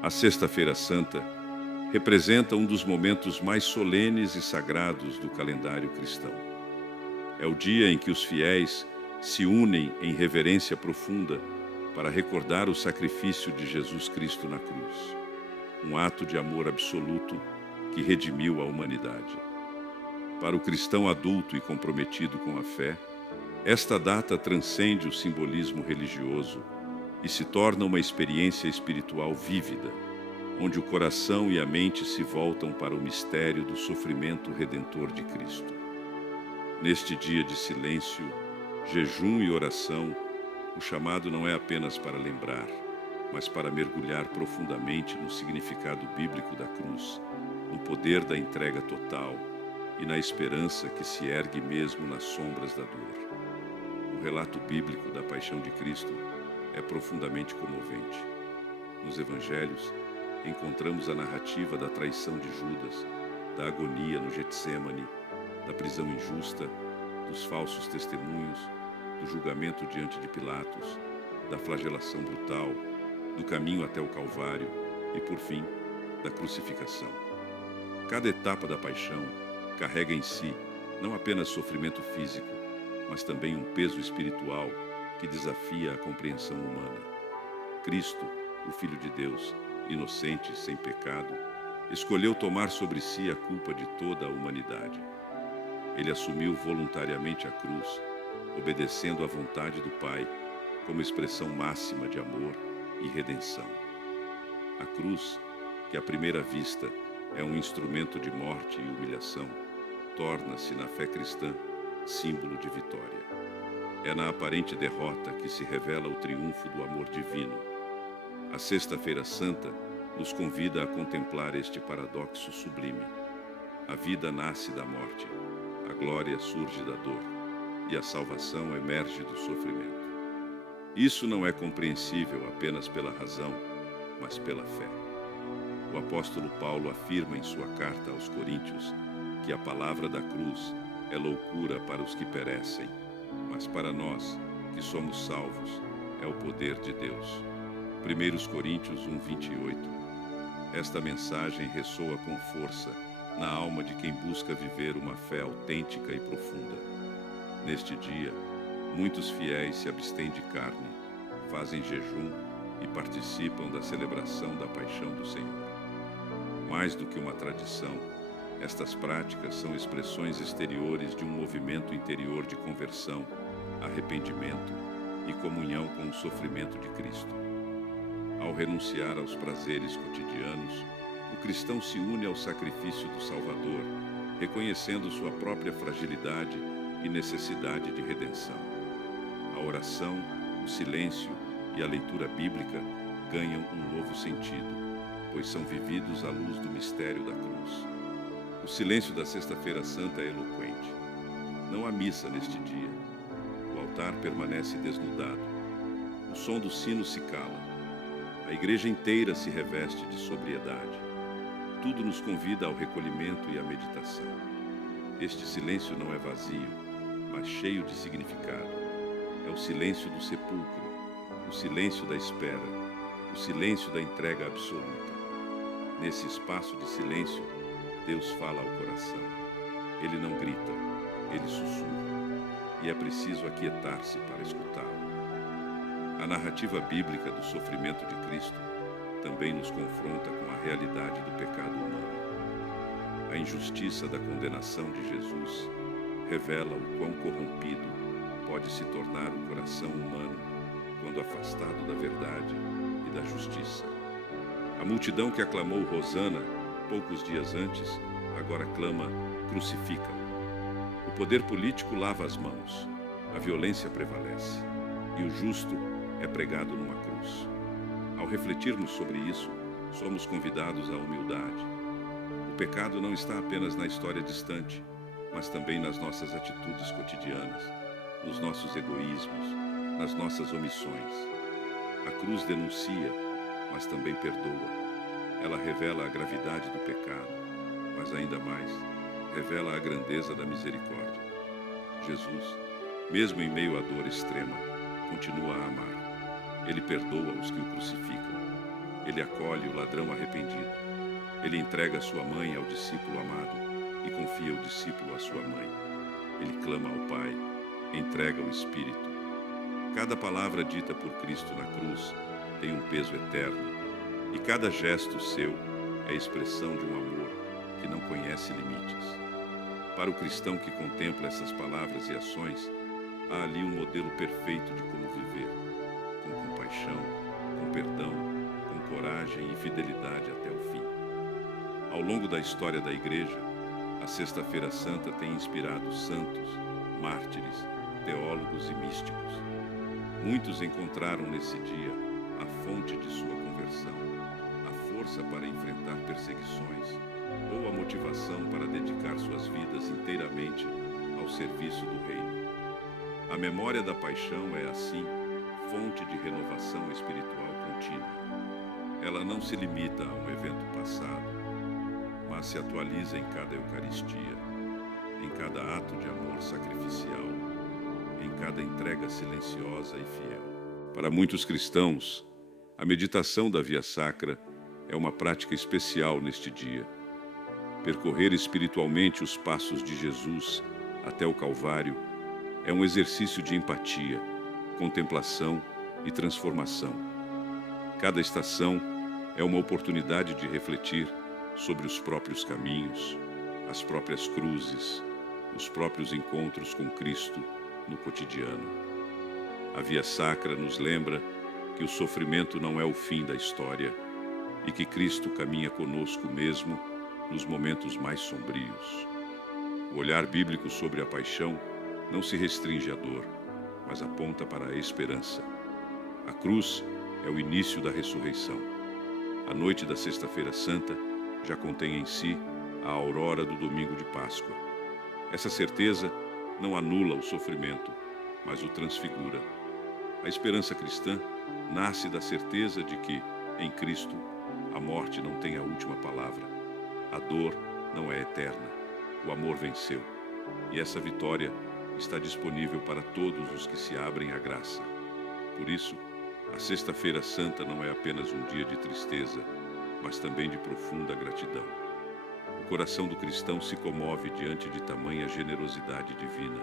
A Sexta-feira Santa representa um dos momentos mais solenes e sagrados do calendário cristão. É o dia em que os fiéis se unem em reverência profunda para recordar o sacrifício de Jesus Cristo na cruz, um ato de amor absoluto que redimiu a humanidade. Para o cristão adulto e comprometido com a fé, esta data transcende o simbolismo religioso e se torna uma experiência espiritual vívida, onde o coração e a mente se voltam para o mistério do sofrimento redentor de Cristo. Neste dia de silêncio, jejum e oração, o chamado não é apenas para lembrar, mas para mergulhar profundamente no significado bíblico da cruz, no poder da entrega total e na esperança que se ergue mesmo nas sombras da dor. O relato bíblico da paixão de Cristo é profundamente comovente. Nos evangelhos, encontramos a narrativa da traição de Judas, da agonia no Getsêmani, da prisão injusta, dos falsos testemunhos, do julgamento diante de Pilatos, da flagelação brutal, do caminho até o Calvário e, por fim, da crucificação. Cada etapa da paixão carrega em si não apenas sofrimento físico, mas também um peso espiritual que desafia a compreensão humana. Cristo, o Filho de Deus, inocente, sem pecado, escolheu tomar sobre si a culpa de toda a humanidade. Ele assumiu voluntariamente a cruz, obedecendo à vontade do Pai, como expressão máxima de amor e redenção. A cruz, que à primeira vista é um instrumento de morte e humilhação, torna-se na fé cristã símbolo de vitória. É na aparente derrota que se revela o triunfo do amor divino. A Sexta-feira Santa nos convida a contemplar este paradoxo sublime. A vida nasce da morte, a glória surge da dor e a salvação emerge do sofrimento. Isso não é compreensível apenas pela razão, mas pela fé. O apóstolo Paulo afirma em sua carta aos Coríntios que a palavra da cruz é loucura para os que perecem, mas para nós, que somos salvos, é o poder de Deus. 1 Coríntios 1:28. Esta mensagem ressoa com força na alma de quem busca viver uma fé autêntica e profunda. Neste dia, muitos fiéis se abstêm de carne, fazem jejum e participam da celebração da paixão do Senhor. Mais do que uma tradição, estas práticas são expressões exteriores de um movimento interior de conversão, arrependimento e comunhão com o sofrimento de Cristo. Ao renunciar aos prazeres cotidianos, o cristão se une ao sacrifício do Salvador, reconhecendo sua própria fragilidade e necessidade de redenção. A oração, o silêncio e a leitura bíblica ganham um novo sentido, pois são vividos à luz do mistério da cruz. O silêncio da Sexta-feira Santa é eloquente. Não há missa neste dia. O altar permanece desnudado. O som do sino se cala. A igreja inteira se reveste de sobriedade. Tudo nos convida ao recolhimento e à meditação. Este silêncio não é vazio, mas cheio de significado. É o silêncio do sepulcro, o silêncio da espera, o silêncio da entrega absoluta. Nesse espaço de silêncio, Deus fala ao coração. Ele não grita, ele sussurra, e é preciso aquietar-se para escutá-lo. A narrativa bíblica do sofrimento de Cristo também nos confronta com a realidade do pecado humano. A injustiça da condenação de Jesus revela o quão corrompido pode se tornar o coração humano quando afastado da verdade e da justiça. A multidão que aclamou Hosana poucos dias antes, agora clama, crucifica. O poder político lava as mãos, a violência prevalece, e o justo é pregado numa cruz. Ao refletirmos sobre isso, somos convidados à humildade. O pecado não está apenas na história distante, mas também nas nossas atitudes cotidianas, nos nossos egoísmos, nas nossas omissões. A cruz denuncia, mas também perdoa. Ela revela a gravidade do pecado, mas ainda mais, revela a grandeza da misericórdia. Jesus, mesmo em meio à dor extrema, continua a amar. Ele perdoa os que o crucificam. Ele acolhe o ladrão arrependido. Ele entrega sua mãe ao discípulo amado e confia o discípulo à sua mãe. Ele clama ao Pai, entrega o Espírito. Cada palavra dita por Cristo na cruz tem um peso eterno, e cada gesto seu é expressão de um amor que não conhece limites. Para o cristão que contempla essas palavras e ações, há ali um modelo perfeito de como viver, com compaixão, com perdão, com coragem e fidelidade até o fim. Ao longo da história da Igreja, a Sexta-feira Santa tem inspirado santos, mártires, teólogos e místicos. Muitos encontraram nesse dia a fonte de sua conversão, a força para enfrentar perseguições ou a motivação para dedicar suas vidas inteiramente ao serviço do Reino. A memória da paixão é, assim, fonte de renovação espiritual contínua. Ela não se limita a um evento passado, mas se atualiza em cada Eucaristia, em cada ato de amor sacrificial, em cada entrega silenciosa e fiel. Para muitos cristãos, a meditação da Via Sacra é uma prática especial neste dia. Percorrer espiritualmente os passos de Jesus até o Calvário é um exercício de empatia, contemplação e transformação. Cada estação é uma oportunidade de refletir sobre os próprios caminhos, as próprias cruzes, os próprios encontros com Cristo no cotidiano. A Via Sacra nos lembra que o sofrimento não é o fim da história e que Cristo caminha conosco mesmo nos momentos mais sombrios. O olhar bíblico sobre a paixão não se restringe à dor, mas aponta para a esperança. A cruz é o início da ressurreição. A noite da Sexta-feira Santa já contém em si a aurora do domingo de Páscoa. Essa certeza não anula o sofrimento, mas o transfigura. A esperança cristã nasce da certeza de que, em Cristo, a morte não tem a última palavra. A dor não é eterna. O amor venceu. E essa vitória está disponível para todos os que se abrem à graça. Por isso, a Sexta-feira Santa não é apenas um dia de tristeza, mas também de profunda gratidão. O coração do cristão se comove diante de tamanha generosidade divina.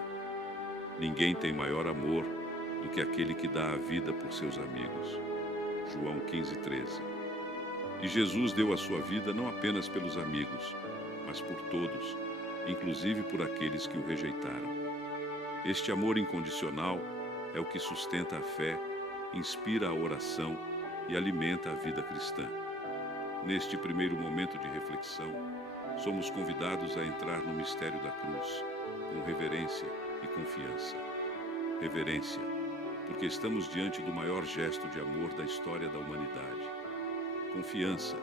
Ninguém tem maior amor do que aquele que dá a vida por seus amigos. João 15:13. E Jesus deu a sua vida não apenas pelos amigos, mas por todos, inclusive por aqueles que o rejeitaram. Este amor incondicional é o que sustenta a fé, inspira a oração e alimenta a vida cristã. Neste primeiro momento de reflexão, somos convidados a entrar no mistério da cruz, com reverência e confiança. Reverência, porque estamos diante do maior gesto de amor da história da humanidade. Confiança,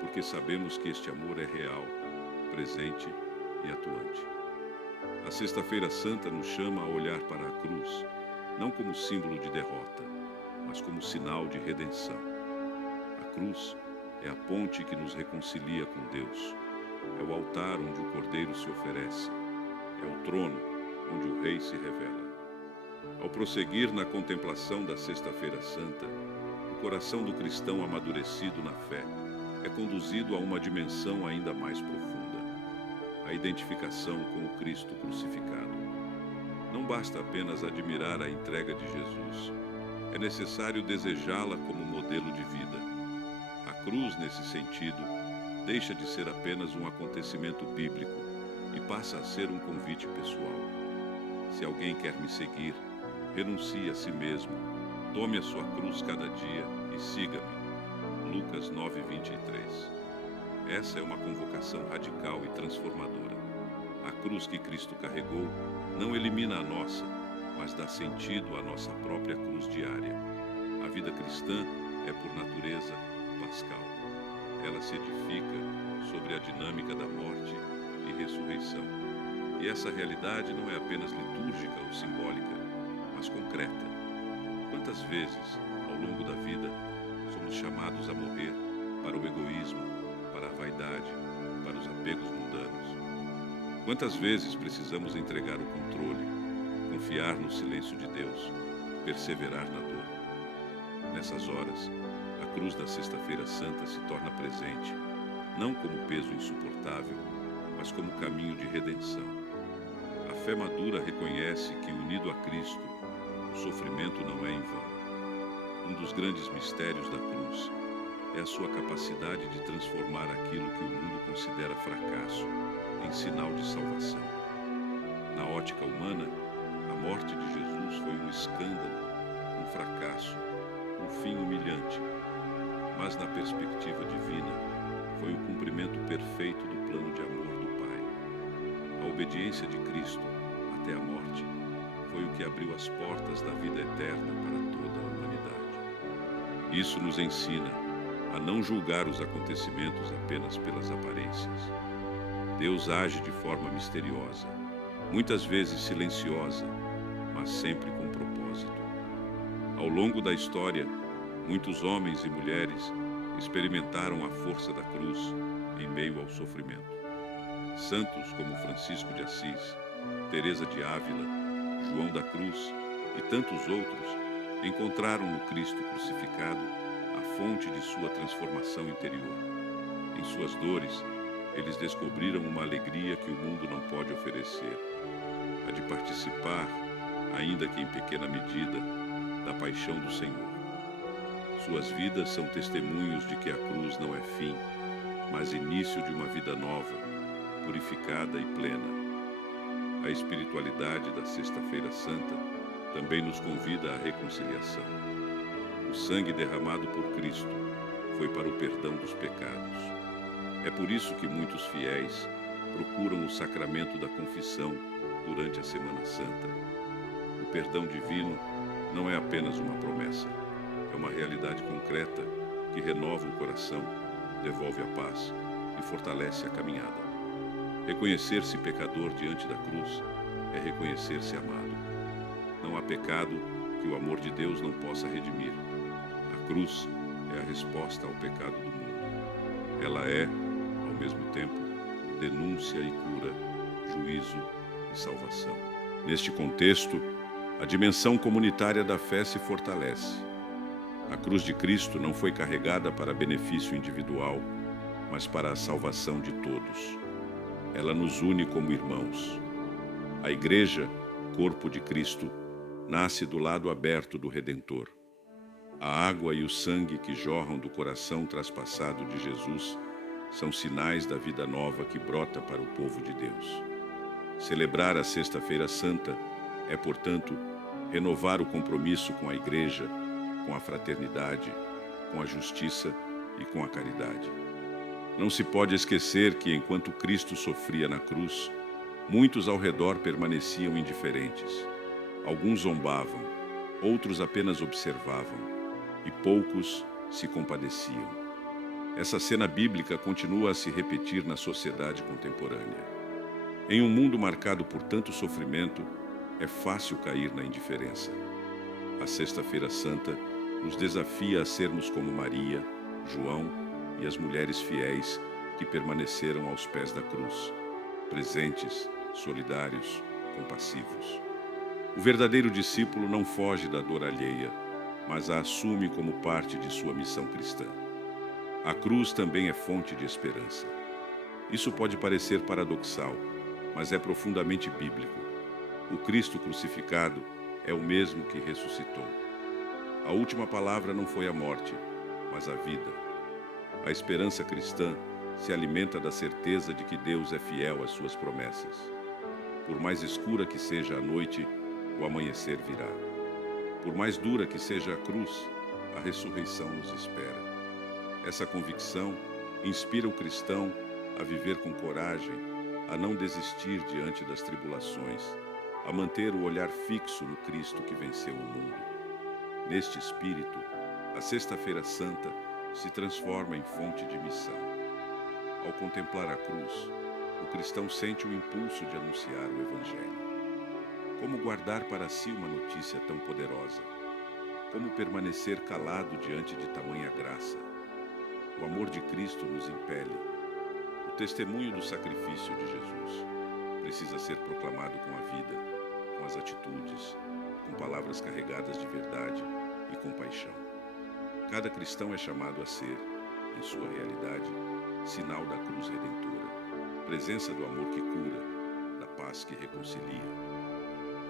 porque sabemos que este amor é real, presente e atuante. A Sexta-feira Santa nos chama a olhar para a cruz, não como símbolo de derrota, mas como sinal de redenção. A cruz é a ponte que nos reconcilia com Deus. É o altar onde o Cordeiro se oferece. É o trono onde o Rei se revela. Ao prosseguir na contemplação da Sexta-feira Santa, o coração do cristão amadurecido na fé é conduzido a uma dimensão ainda mais profunda, a identificação com o Cristo crucificado. Não basta apenas admirar a entrega de Jesus, é necessário desejá-la como modelo de vida. A cruz, nesse sentido, deixa de ser apenas um acontecimento bíblico e passa a ser um convite pessoal. Se alguém quer me seguir, renuncie a si mesmo, tome a sua cruz cada dia e siga-me. Lucas 9:23. Essa é uma convocação radical e transformadora. A cruz que Cristo carregou não elimina a nossa, mas dá sentido à nossa própria cruz diária. A vida cristã é, por natureza, pascal. Ela se edifica sobre a dinâmica da morte e ressurreição. E essa realidade não é apenas litúrgica ou simbólica, mas concreta. Quantas vezes, ao longo da vida, somos chamados a morrer para o egoísmo, para a vaidade, para os apegos mundanos? Quantas vezes precisamos entregar o controle, confiar no silêncio de Deus, perseverar na dor? Nessas horas, a cruz da Sexta-feira Santa se torna presente, não como peso insuportável, mas como caminho de redenção. A fé madura reconhece que, unido a Cristo, o sofrimento não é em vão. Um dos grandes mistérios da cruz é a sua capacidade de transformar aquilo que o mundo considera fracasso em sinal de salvação. Na ótica humana, a morte de Jesus foi um escândalo, um fracasso, um fim humilhante. Mas na perspectiva divina, foi o cumprimento perfeito do plano de amor do Pai. A obediência de Cristo até a morte foi o que abriu as portas da vida eterna para toda a humanidade. Isso nos ensina a não julgar os acontecimentos apenas pelas aparências. Deus age de forma misteriosa, muitas vezes silenciosa, mas sempre com propósito. Ao longo da história, muitos homens e mulheres experimentaram a força da cruz em meio ao sofrimento. Santos como Francisco de Assis, Teresa de Ávila, João da Cruz e tantos outros encontraram no Cristo crucificado a fonte de sua transformação interior. Em suas dores, eles descobriram uma alegria que o mundo não pode oferecer, a de participar, ainda que em pequena medida, da paixão do Senhor. Suas vidas são testemunhos de que a cruz não é fim, mas início de uma vida nova, purificada e plena. A espiritualidade da Sexta-feira Santa também nos convida à reconciliação. O sangue derramado por Cristo foi para o perdão dos pecados. É por isso que muitos fiéis procuram o sacramento da confissão durante a Semana Santa. O perdão divino não é apenas uma promessa, é uma realidade concreta que renova o coração, devolve a paz e fortalece a caminhada. Reconhecer-se pecador diante da cruz é reconhecer-se amado. Não há pecado que o amor de Deus não possa redimir. A cruz é a resposta ao pecado do mundo. Ela é, ao mesmo tempo, denúncia e cura, juízo e salvação. Neste contexto, a dimensão comunitária da fé se fortalece. A cruz de Cristo não foi carregada para benefício individual, mas para a salvação de todos. Ela nos une como irmãos. A Igreja, corpo de Cristo, nasce do lado aberto do Redentor. A água e o sangue que jorram do coração traspassado de Jesus são sinais da vida nova que brota para o povo de Deus. Celebrar a Sexta-feira Santa é, portanto, renovar o compromisso com a Igreja, com a fraternidade, com a justiça e com a caridade. Não se pode esquecer que, enquanto Cristo sofria na cruz, muitos ao redor permaneciam indiferentes. Alguns zombavam, outros apenas observavam, e poucos se compadeciam. Essa cena bíblica continua a se repetir na sociedade contemporânea. Em um mundo marcado por tanto sofrimento, é fácil cair na indiferença. A Sexta-feira Santa nos desafia a sermos como Maria, João e as mulheres fiéis que permaneceram aos pés da cruz, presentes, solidários, compassivos. O verdadeiro discípulo não foge da dor alheia, mas a assume como parte de sua missão cristã. A cruz também é fonte de esperança. Isso pode parecer paradoxal, mas é profundamente bíblico. O Cristo crucificado é o mesmo que ressuscitou. A última palavra não foi a morte, mas a vida. A esperança cristã se alimenta da certeza de que Deus é fiel às suas promessas. Por mais escura que seja a noite, o amanhecer virá. Por mais dura que seja a cruz, a ressurreição nos espera. Essa convicção inspira o cristão a viver com coragem, a não desistir diante das tribulações, a manter o olhar fixo no Cristo que venceu o mundo. Neste espírito, a Sexta-feira Santa se transforma em fonte de missão. Ao contemplar a cruz, o cristão sente o impulso de anunciar o Evangelho. Como guardar para si uma notícia tão poderosa? Como permanecer calado diante de tamanha graça? O amor de Cristo nos impele. O testemunho do sacrifício de Jesus precisa ser proclamado com a vida, com as atitudes, com palavras carregadas de verdade e compaixão. Cada cristão é chamado a ser, em sua realidade, sinal da cruz redentora, presença do amor que cura, da paz que reconcilia.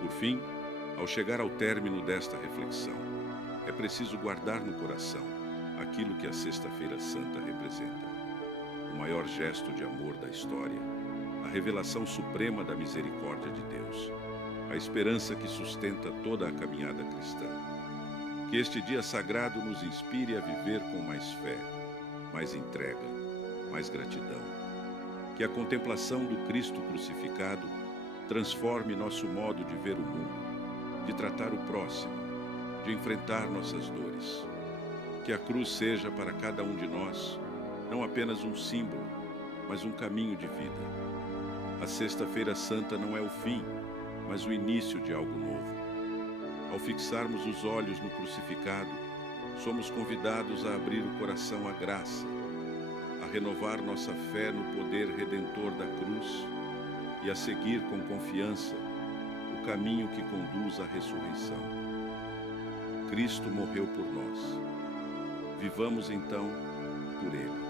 Por fim, ao chegar ao término desta reflexão, é preciso guardar no coração aquilo que a Sexta-feira Santa representa: o maior gesto de amor da história, a revelação suprema da misericórdia de Deus, a esperança que sustenta toda a caminhada cristã. Que este dia sagrado nos inspire a viver com mais fé, mais entrega, mais gratidão. Que a contemplação do Cristo crucificado transforme nosso modo de ver o mundo, de tratar o próximo, de enfrentar nossas dores. Que a cruz seja para cada um de nós não apenas um símbolo, mas um caminho de vida. A Sexta-feira Santa não é o fim, mas o início de algo novo. Ao fixarmos os olhos no crucificado, somos convidados a abrir o coração à graça, a renovar nossa fé no poder redentor da cruz e a seguir com confiança o caminho que conduz à ressurreição. Cristo morreu por nós. Vivamos então por Ele.